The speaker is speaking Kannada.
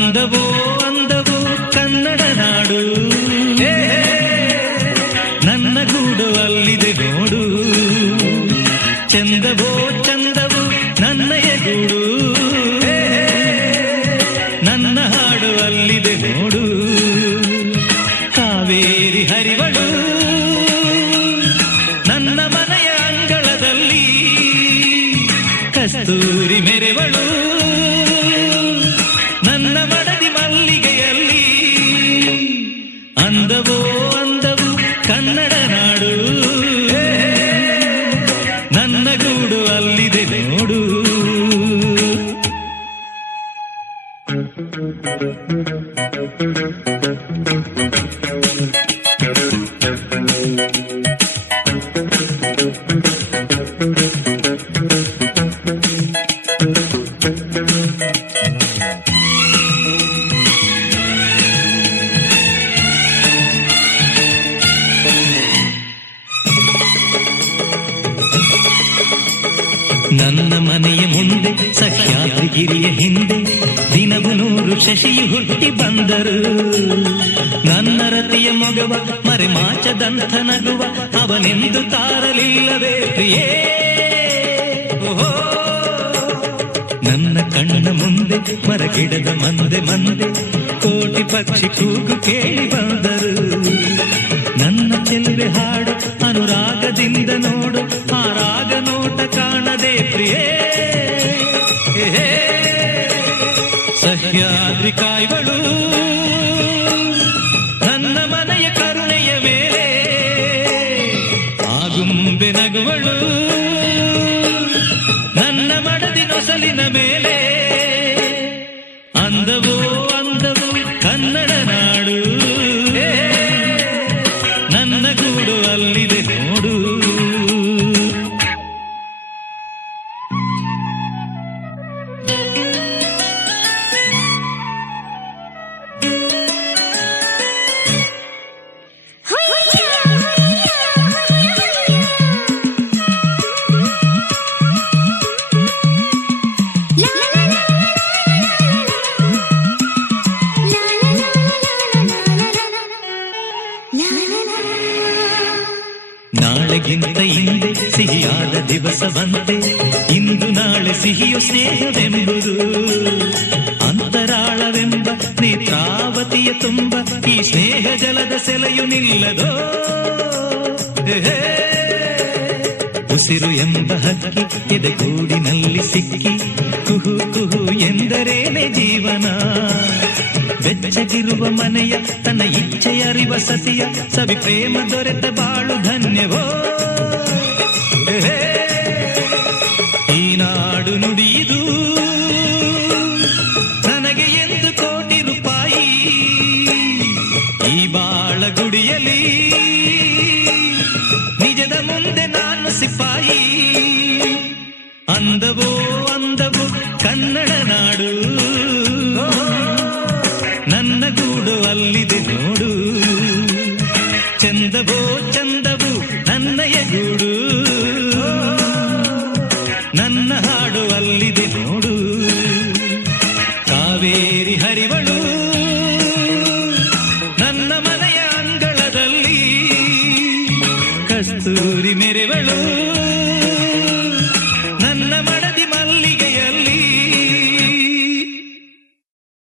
ಅಂದವೋ ಅಂದವೋ ಕನ್ನಡ ನಾಡು, ನನ್ನ ಗೂಡು ಅಲ್ಲಿದೆ ನೋಡು. ಚಂದವೋ ಚಂದವೋ ನನ್ನಯ ಗೂಡು, ನನ್ನ ಹಾಡು ಅಲ್ಲಿದೆ ನೋಡು. ಕಾವೇರಿ ಹರಿವಳು ನನ್ನ ಮನೆಯ ಅಂಗಳದಲ್ಲಿ, ಕಸ್ತೂರಿ ಮೆರೆವಳು ನನ್ನ ಮಡದಿ ಮಲ್ಲಿಗೆಯಲ್ಲಿ. ಅಂದವೋ ಅಂದವು ಕನ್ನಡ ನಾಡು, ನನ್ನ ಗೂಡು ಅಲ್ಲಿದೆ ನೋಡು. ನನ್ನ ಮನೆಯ ಮುಂದೆ ಸಹ್ಯಾದ್ರಿಗಿರಿಯ ಹಿಂದೆ ದಿನವು 100 ಶಶಿಯು ಹುಟ್ಟಿ ಬಂದರು. ನನ್ನ ರತಿಯ ಮೊಗವ ಮರೆಮಾಚದಂಥ ನಗುವ ಅವನೆಂದು ತಾರಲಿಲ್ಲವೇ ಪ್ರಿಯೇ. ಓಹೋ, ನನ್ನ ಕಣ್ಣ ಮುಂದೆ ಮರಗಿಡದ ಮಂದೆ ಮಂದೆ ಕೋಟಿ ಪಕ್ಷಿ ಕೂಗು ಕೇಳಿ ಬಂದರು. ನನ್ನ ಚೆಲುವೆ ಹಾಡು ಅನುರಾಗದಿಂದ ನೋಡು, ಆ ರಾಗ ನೋಟ ಕಾಣದೆ ಪ್ರಿಯೇ. ಸಹ್ಯಾದ್ರಿ ಕಾಯ್ವಳು ನನ್ನ ಮನೆಯ ಕರುಣೆಯ ಮೇಲೆ, ಆಗುಂಬೆ ನಗುವಳು ನನ್ನ ಮಡದಿ ನೊಸಲಿನ ಮೇಲೆ. ಅಂದವೋ ಅಂದವು ಕನ್ನಡ ನಾಡು, ನನ್ನ ಗೂಡು ಅಲ್ಲಿದೆ ನೋಡು. ನಾಳೆಗಿಂತ ಹಿಂದೆ ಸಿಹಿಯಾದ ದಿವಸವಂತೆ, ಇಂದು ನಾಳೆ ಸಿಹಿಯು ಸ್ನೇಹವೆಂಬುದು. ಅಂತರಾಳವೆಂಬ ನೇತ್ರಾವತಿಯ ತುಂಬ ಈ ಸ್ನೇಹ ಜಲದ ಸೆಲೆಯು ನಿಲ್ಲದೋ. ಉಸಿರು ಎಂಬ ಹಕ್ಕಿ ಎದೆಗೂಡಿನಲ್ಲಿ ಸಿಕ್ಕಿ ಕುಹು ಕುಹು ಎಂದರೇನೆ ಜೀವನ. ಬೆಚ್ಚಗಿರುವ ಮನೆಯ ತನ್ನ ಇಚ್ಛೆಯರಿವ ಸತಿಯ ಸವಿ ಪ್ರೇಮ ದೊರೆತ ಬಾಳು ಧನ್ಯವೋ. ಈ ನಾಡು ನುಡಿಯುವುದು ನನಗೆ 1 ಕೋಟಿ ರೂಪಾಯಿ. ಈ ಬಾಳ ಗುಡಿಯಲ್ಲಿ ನಿಜದ ಮುಂದೆ ನಾನು ಸಿಪಾಯಿ. ಅಂದವೋ ಅಂದವು ಕನ್ನಡ ನಾಡು, ನನ್ನ ಗೂಡು ಅಲ್ಲಿದೆ ನೋಡು. ಚಂದವೋ ಚಂದವು ನನ್ನಯ ಗೂಡು, ನನ್ನ ಹಾಡು ಅಲ್ಲಿ